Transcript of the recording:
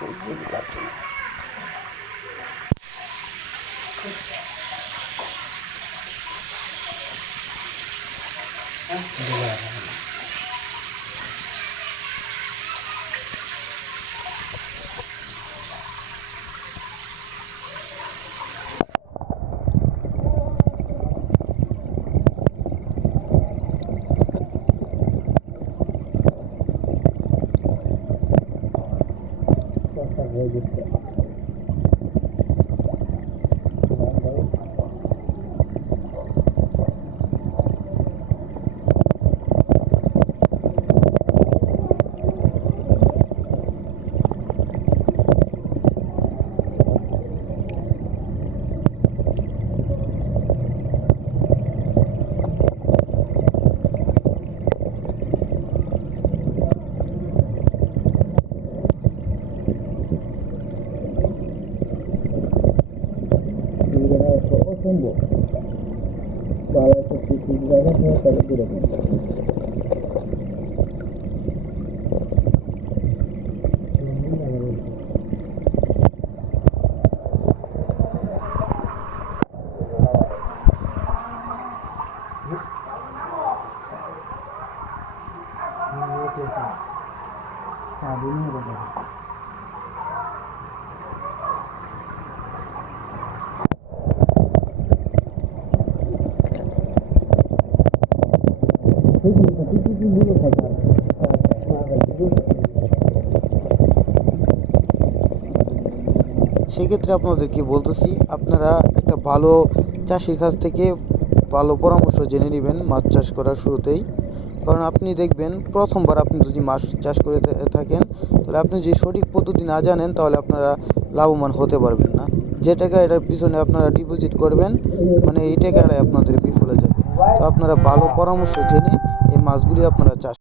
বুঝতে পারছি না। হয়ে গেছে অসম্ভব বাবা একটা কিছু জায়গা থেকে তাহলে করে দেন হ্যাঁ দুনিয়া কথা সেক্ষেত্রে আপনাদেরকে বলতেছি, আপনারা একটা ভালো চাষির কাছ থেকে ভালো পরামর্শ জেনে নেবেন মাছ চাষ করার শুরুতেই। কারণ আপনি দেখবেন প্রথমবার আপনি যদি মাছ চাষ করে থাকেন, তাহলে আপনি যদি সঠিক পদ্ধতি না জানেন তাহলে আপনারা লাভবান হতে পারবেন না। যে টাকা এটার পিছনে আপনারা ডিপোজিট করবেন, মানে এই টাকাটাই আপনাদের বিফলে যাবে। তো আপনারা ভালো পরামর্শ জেনে এই মাছগুলি আপনারা চাষ